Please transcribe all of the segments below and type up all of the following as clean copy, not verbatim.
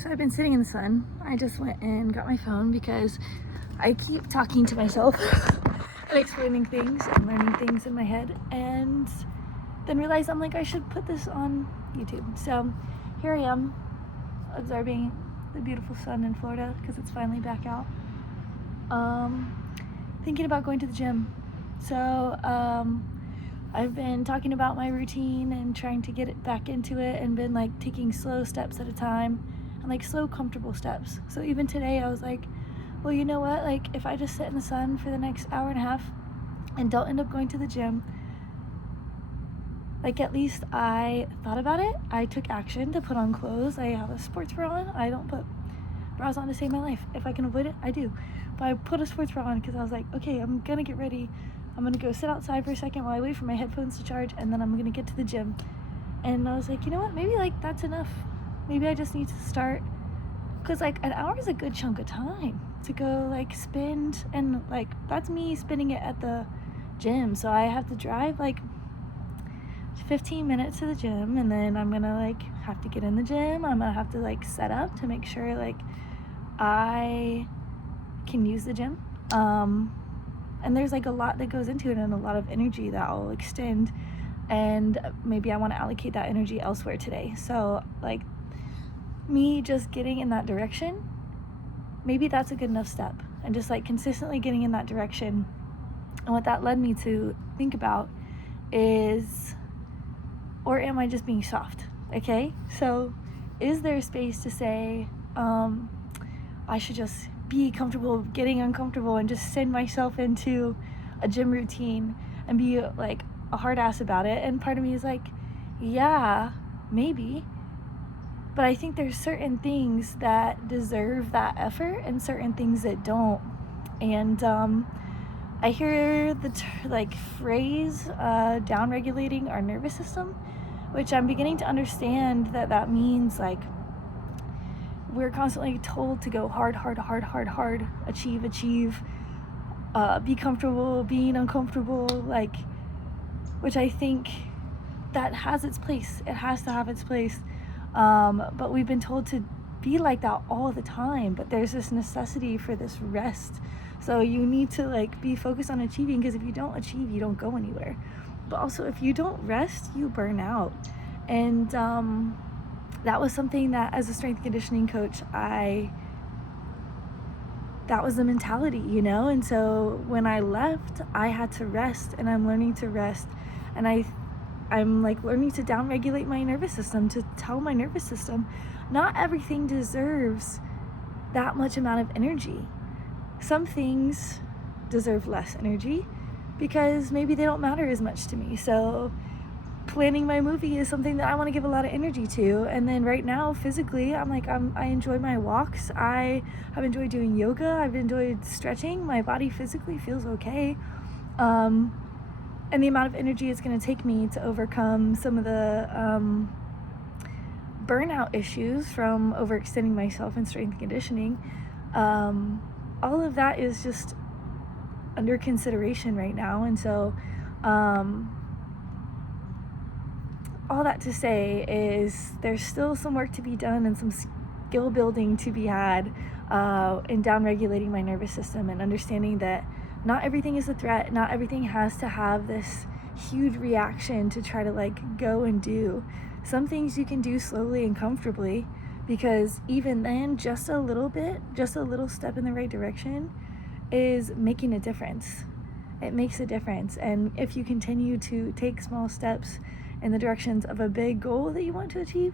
So I've been sitting in the sun. I just went and got my phone because I keep talking to myself and explaining things and learning things in my head, and then realized I'm like, I should put this on YouTube. So here I am observing the beautiful sun in Florida because it's finally back out. Thinking about going to the gym. So I've been talking about my routine and trying to get it back into it, and been like taking slow steps at a time, and like slow comfortable steps. So even today I was like, well, you know what, like if I just sit in the sun for the next hour and a half and don't end up going to the gym, like at least I thought about it. I took action to put on clothes. I have a sports bra on. I don't put bras on to save my life. If I can avoid it, I do. But I put a sports bra on because I was like, okay, I'm gonna get ready. I'm gonna go sit outside for a second while I wait for my headphones to charge, and then I'm gonna get to the gym. And I was like, you know what, maybe like that's enough. Maybe I just need to start, because like an hour is a good chunk of time to go like spend, and like that's me spending it at the gym. So I have to drive like 15 minutes to the gym, and then I'm gonna like have to get in the gym. I'm gonna have to like set up to make sure like I can use the gym. And there's like a lot that goes into it, and a lot of energy that I'll extend, and maybe I want to allocate that energy elsewhere today. So like me just getting in that direction, maybe that's a good enough step, and just like consistently getting in that direction. And what that led me to think about is, or am I just being soft? Okay, so is there a space to say I should just be comfortable getting uncomfortable and just send myself into a gym routine and be like a hard ass about it? And part of me is like, yeah, maybe, but I think there's certain things that deserve that effort and certain things that don't. And I hear the phrase down regulating our nervous system, which I'm beginning to understand that means like we're constantly told to go hard, achieve, be comfortable, being uncomfortable, like, which I think that has its place. It has to have its place. But we've been told to be like that all the time, but there's this necessity for this rest. So you need to like be focused on achieving, because if you don't achieve, you don't go anywhere. But also if you don't rest, you burn out. And that was something that as a strength conditioning coach, that was the mentality, you know? And so when I left, I had to rest, and I'm learning to rest. And I'm like learning to downregulate my nervous system, to tell my nervous system, not everything deserves that much amount of energy. Some things deserve less energy because maybe they don't matter as much to me. So planning my movie is something that I want to give a lot of energy to. And then right now, physically, I enjoy my walks. I have enjoyed doing yoga. I've enjoyed stretching. My body physically feels okay. And the amount of energy it's going to take me to overcome some of the burnout issues from overextending myself in strength conditioning, all of that is just under consideration right now. And so all that to say is there's still some work to be done and some skill building to be had in down-regulating my nervous system, and understanding that not everything is a threat. Not everything has to have this huge reaction to try to like go and do. Some things you can do slowly and comfortably, because even then, just a little step in the right direction is making a difference. It makes a difference. And if you continue to take small steps in the directions of a big goal that you want to achieve,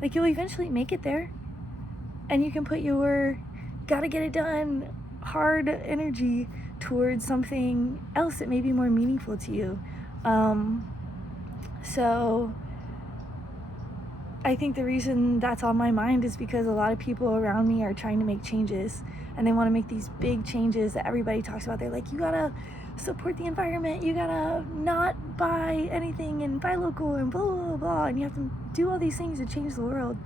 like you'll eventually make it there, and you can put your gotta get it done hard energy towards something else that may be more meaningful to you. So I think the reason that's on my mind is because a lot of people around me are trying to make changes, and they want to make these big changes that everybody talks about. They're like, you gotta support the environment, you gotta not buy anything and buy local and blah, blah, blah, and you have to do all these things to change the world.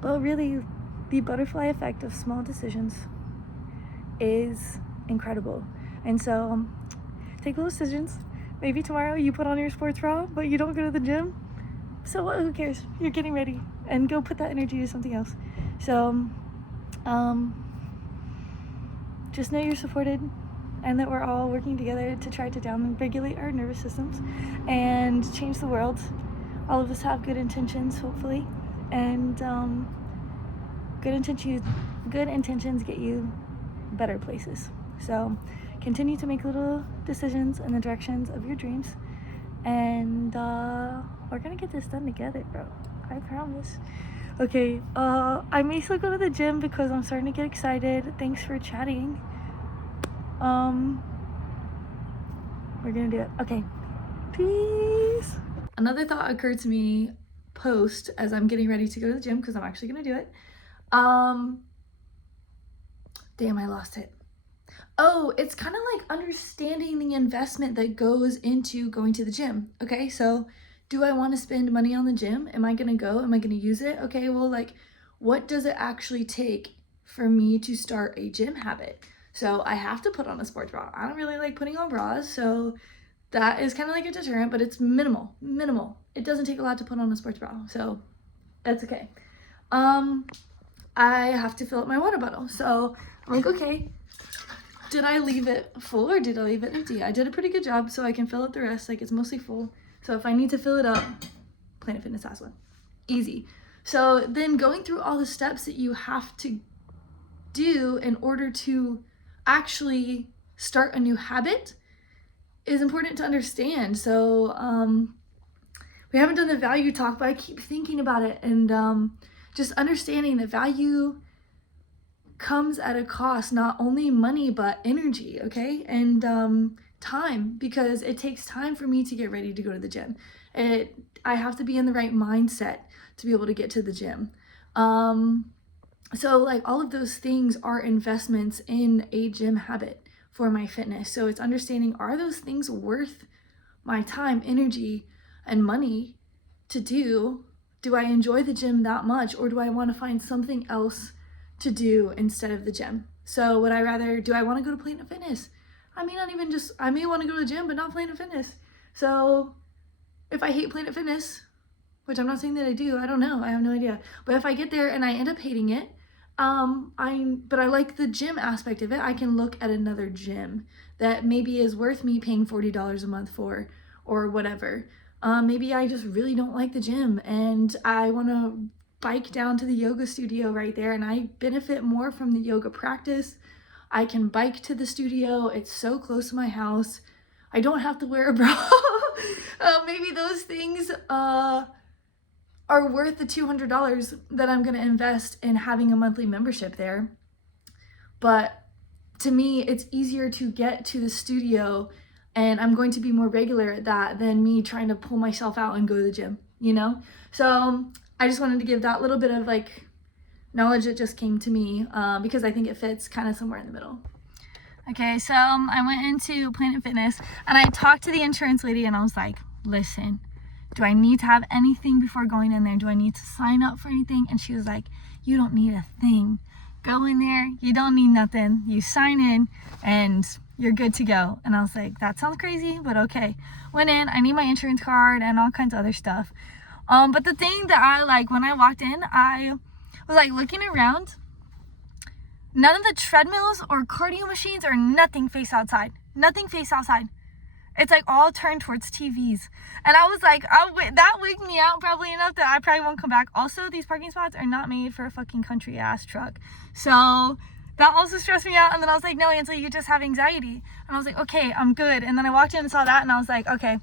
But really, the butterfly effect of small decisions is incredible. And so take those decisions. Maybe tomorrow you put on your sports bra, but you don't go to the gym. So what, who cares? You're getting ready, and go put that energy to something else. So just know you're supported, and that we're all working together to try to down-regulate our nervous systems and change the world. All of us have good intentions, hopefully, and good intentions get you better places. So continue to make little decisions in the directions of your dreams, and we're gonna get this done together, bro. I promise. Okay, I may still go to the gym because I'm starting to get excited. Thanks for chatting. We're gonna do it. Okay, peace. Another thought occurred to me post as I'm getting ready to go to the gym, because I'm actually gonna do it. Damn, I lost it. Oh, it's kind of like understanding the investment that goes into going to the gym. Okay, so do I want to spend money on the gym? Am I gonna go? Am I gonna use it? Okay, well, like, what does it actually take for me to start a gym habit? So I have to put on a sports bra. I don't really like putting on bras, so that is kind of like a deterrent, but it's minimal. It doesn't take a lot to put on a sports bra, so that's okay. I have to fill up my water bottle, so I'm like, okay, did I leave it full or did I leave it empty? I did a pretty good job, so I can fill up the rest. Like, it's mostly full, so if I need to fill it up, Planet Fitness has one. Easy. So then going through all the steps that you have to do in order to actually start a new habit is important to understand. So we haven't done the value talk, but I keep thinking about it, and just understanding that value comes at a cost, not only money but energy, okay, and time, because it takes time for me to get ready to go to the gym. I have to be in the right mindset to be able to get to the gym. So like all of those things are investments in a gym habit for my fitness. So it's understanding, are those things worth my time, energy, and money to do? Do I enjoy the gym that much, or do I want to find something else to do instead of the gym? So would I rather, do I want to go to Planet Fitness? I may want to go to the gym, but not Planet Fitness. So if I hate Planet Fitness, which I'm not saying that I do, I don't know, I have no idea. But if I get there and I end up hating it, but I like the gym aspect of it, I can look at another gym that maybe is worth me paying $40 a month for, or whatever. Maybe I just really don't like the gym and I want to bike down to the yoga studio right there, and I benefit more from the yoga practice. I can bike to the studio. It's so close to my house. I don't have to wear a bra. Maybe those things are worth the $200 that I'm going to invest in having a monthly membership there. But to me, it's easier to get to the studio, and I'm going to be more regular at that than me trying to pull myself out and go to the gym, you know? So I just wanted to give that little bit of like knowledge that just came to me, because I think it fits kind of somewhere in the middle. Okay, so I went into Planet Fitness and I talked to the insurance lady, and I was like, listen, do I need to have anything before going in there? Do I need to sign up for anything? And she was like, you don't need a thing. Go in there, you don't need nothing. You sign in and you're good to go. And I was like, that sounds crazy, but okay. Went in, I need my insurance card and all kinds of other stuff. But the thing that I like, when I walked in, I was like looking around. None of the treadmills or cardio machines or nothing face outside. Nothing face outside. It's like all turned towards TVs. And I was like, that wigged me out probably enough that I probably won't come back. Also, these parking spots are not made for a fucking country ass truck. So that also stressed me out. And then I was like, no, Ansel, you just have anxiety. And I was like, okay, I'm good. And then I walked in and saw that, and I was like, okay,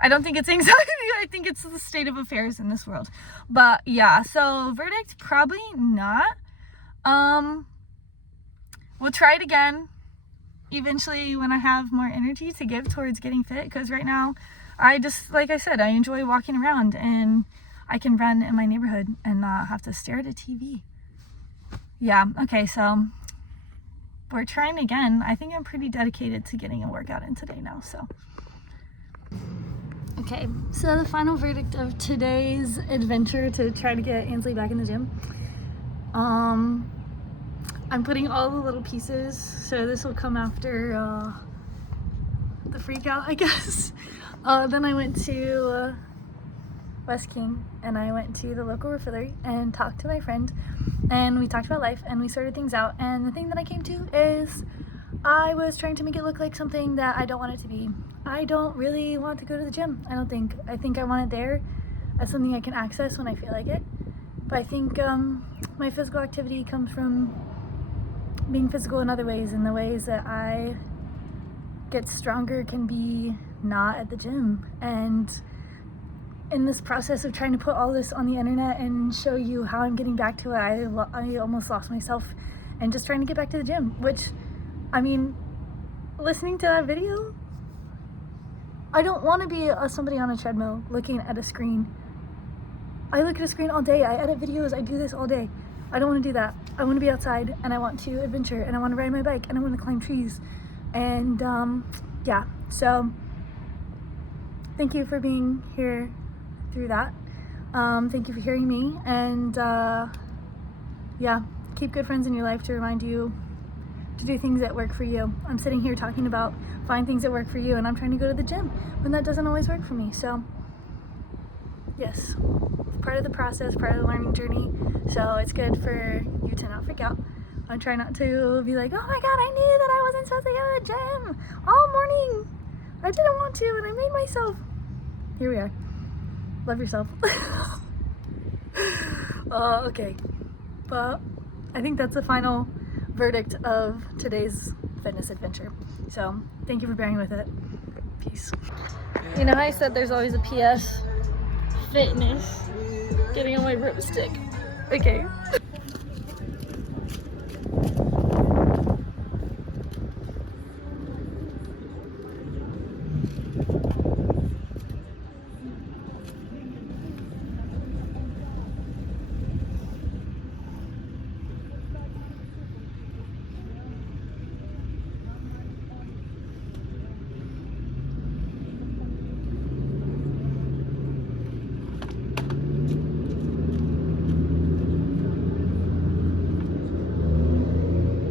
I don't think it's anxiety. I think it's the state of affairs in this world. But yeah, so verdict, probably not. We'll try it again eventually when I have more energy to give towards getting fit, because right now I just, like I said, I enjoy walking around and I can run in my neighborhood and not have to stare at a TV. Yeah, okay, so we're trying again. I think I'm pretty dedicated to getting a workout in today now, so. Okay, so the final verdict of today's adventure to try to get Ansley back in the gym. I'm putting all the little pieces, so this will come after the freak out, I guess. Then I went to West King, and I went to the local refillery and talked to my friend, and we talked about life and we sorted things out. And the thing that I came to is I was trying to make it look like something that I don't want it to be. I don't really want to go to the gym. I think I want it there as something I can access when I feel like it. But I think my physical activity comes from being physical in other ways, and the ways that I get stronger can be not at the gym. And in this process of trying to put all this on the internet and show you how I'm getting back to it, I almost lost myself and just trying to get back to the gym, which, I mean, listening to that video, I don't want to be somebody on a treadmill looking at a screen. I look at a screen all day, I edit videos, I do this all day. I don't want to do that. I want to be outside, and I want to adventure, and I want to ride my bike, and I want to climb trees. And yeah, so thank you for being here through that. Thank you for hearing me, and yeah, keep good friends in your life to remind you to do things that work for you. I'm sitting here talking about find things that work for you, and I'm trying to go to the gym when that doesn't always work for me. So yes, it's part of the process, part of the learning journey. So it's good for you to not freak out. I'm trying not to be like, oh my god, I knew that I wasn't supposed to go to the gym all morning. I didn't want to, and I made myself. Here we are. Love yourself. Okay, but I think that's the final verdict of today's fitness adventure. So thank you for bearing with it. Peace. You know how I said there's always a PS? Fitness. Getting on my ripstick. Okay.